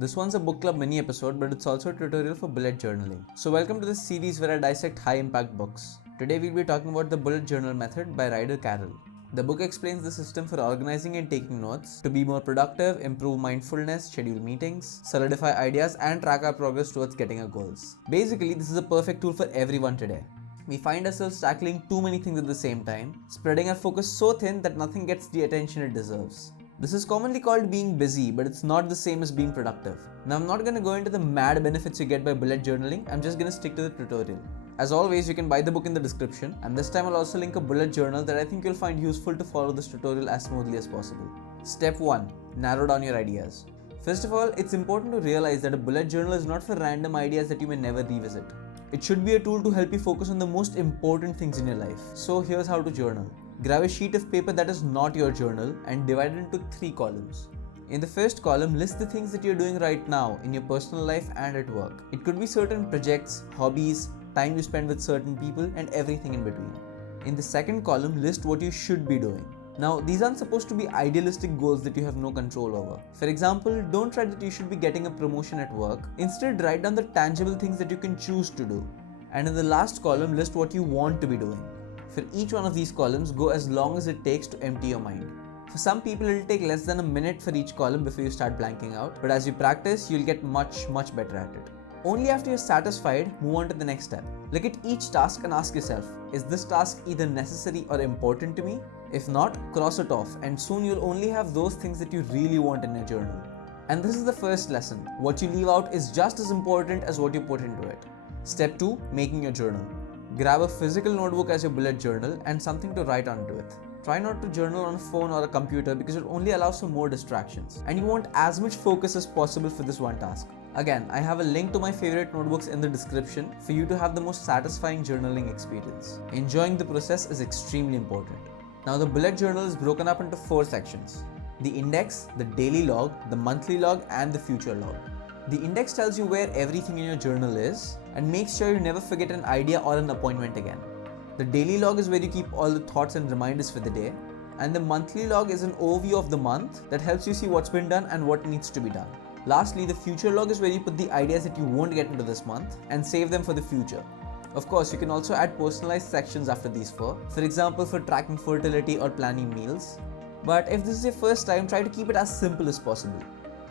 This one's a book club mini episode, but it's also a tutorial for bullet journaling. So welcome to this series where I dissect high impact books. Today we'll be talking about the bullet journal method by Ryder Carroll. The book explains the system for organizing and taking notes to be more productive, improve mindfulness, schedule meetings, solidify ideas, and track our progress towards getting our goals. Basically, this is a perfect tool for everyone today. We find ourselves tackling too many things at the same time, spreading our focus so thin that nothing gets the attention it deserves. This is commonly called being busy, but it's not the same as being productive. Now I'm not going to go into the mad benefits you get by bullet journaling, I'm just going to stick to the tutorial. As always, you can buy the book in the description, and this time I'll also link a bullet journal that I think you'll find useful to follow this tutorial as smoothly as possible. Step 1. Narrow down your ideas. First of all, it's important to realize that a bullet journal is not for random ideas that you may never revisit. It should be a tool to help you focus on the most important things in your life. So here's how to journal. Grab a sheet of paper that is not your journal and divide it into 3 columns. In the first column, list the things that you're doing right now in your personal life and at work. It could be certain projects, hobbies, time you spend with certain people, and everything in between. In the second column, list what you should be doing. Now, these aren't supposed to be idealistic goals that you have no control over. For example, don't write that you should be getting a promotion at work. Instead, write down the tangible things that you can choose to do. And in the last column, list what you want to be doing. For each one of these columns, go as long as it takes to empty your mind. For some people, it'll take less than a minute for each column before you start blanking out, but as you practice, you'll get much better at it. Only after you're satisfied, move on to the next step. Look at each task and ask yourself, is this task either necessary or important to me? If not, cross it off, and soon you'll only have those things that you really want in your journal. And this is the first lesson. What you leave out is just as important as what you put into it. Step 2. Making your journal. Grab a physical notebook as your bullet journal and something to write onto it. Try not to journal on a phone or a computer because it only allows for more distractions, and you want as much focus as possible for this one task. Again, I have a link to my favorite notebooks in the description for you to have the most satisfying journaling experience. Enjoying the process is extremely important. Now the bullet journal is broken up into 4 sections: the index, the daily log, the monthly log, and the future log. The index tells you where everything in your journal is and makes sure you never forget an idea or an appointment again. The daily log is where you keep all the thoughts and reminders for the day, and the monthly log is an overview of the month that helps you see what's been done and what needs to be done. Lastly, the future log is where you put the ideas that you won't get into this month and save them for the future. Of course, you can also add personalized sections after these 4, for example for tracking fertility or planning meals. But if this is your first time, try to keep it as simple as possible.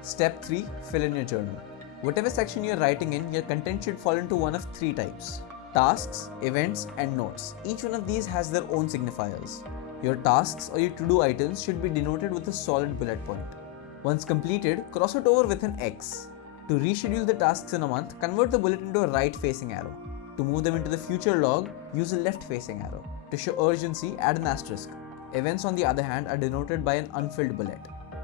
Step 3. Fill in your journal. Whatever section you're writing in, your content should fall into one of 3 types: tasks, events, and notes. Each one of these has their own signifiers. Your tasks or your to-do items should be denoted with a solid bullet point. Once completed, cross it over with an X. To reschedule the tasks in a month, convert the bullet into a right-facing arrow. To move them into the future log, use a left-facing arrow. To show urgency, add an asterisk. Events, on the other hand, are denoted by an unfilled bullet.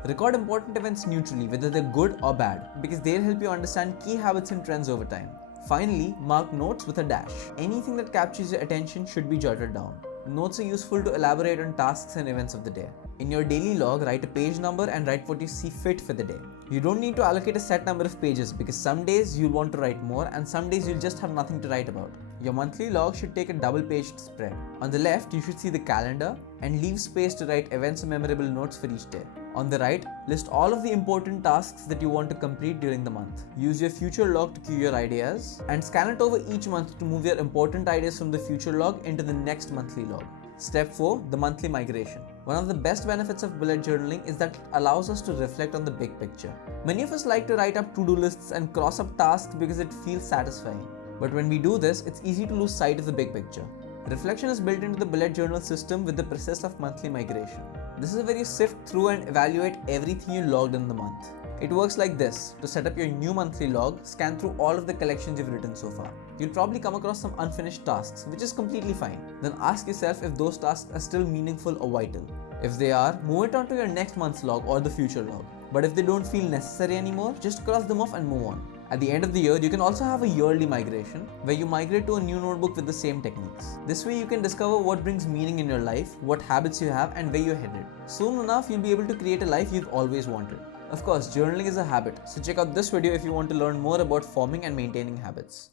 Record important events neutrally, whether they're good or bad, because they'll help you understand key habits and trends over time. Finally, mark notes with a dash. Anything that captures your attention should be jotted down. Notes are useful to elaborate on tasks and events of the day. In your daily log, write a page number and write what you see fit for the day. You don't need to allocate a set number of pages because some days you'll want to write more and some days you'll just have nothing to write about. Your monthly log should take a double-paged spread. On the left, you should see the calendar and leave space to write events or memorable notes for each day. On the right, list all of the important tasks that you want to complete during the month. Use your future log to queue your ideas and scan it over each month to move your important ideas from the future log into the next monthly log. Step 4. The monthly migration. One of the best benefits of bullet journaling is that it allows us to reflect on the big picture. Many of us like to write up to-do lists and cross up tasks because it feels satisfying. But when we do this, it's easy to lose sight of the big picture. Reflection is built into the bullet journal system with the process of monthly migration. This is where you sift through and evaluate everything you logged in the month. It works like this. To set up your new monthly log, scan through all of the collections you've written so far. You'll probably come across some unfinished tasks, which is completely fine. Then ask yourself if those tasks are still meaningful or vital. If they are, move it on to your next month's log or the future log. But if they don't feel necessary anymore, just cross them off and move on. At the end of the year, you can also have a yearly migration where you migrate to a new notebook with the same techniques. This way you can discover what brings meaning in your life, what habits you have, and where you're headed. Soon enough, you'll be able to create a life you've always wanted. Of course, journaling is a habit, so check out this video if you want to learn more about forming and maintaining habits.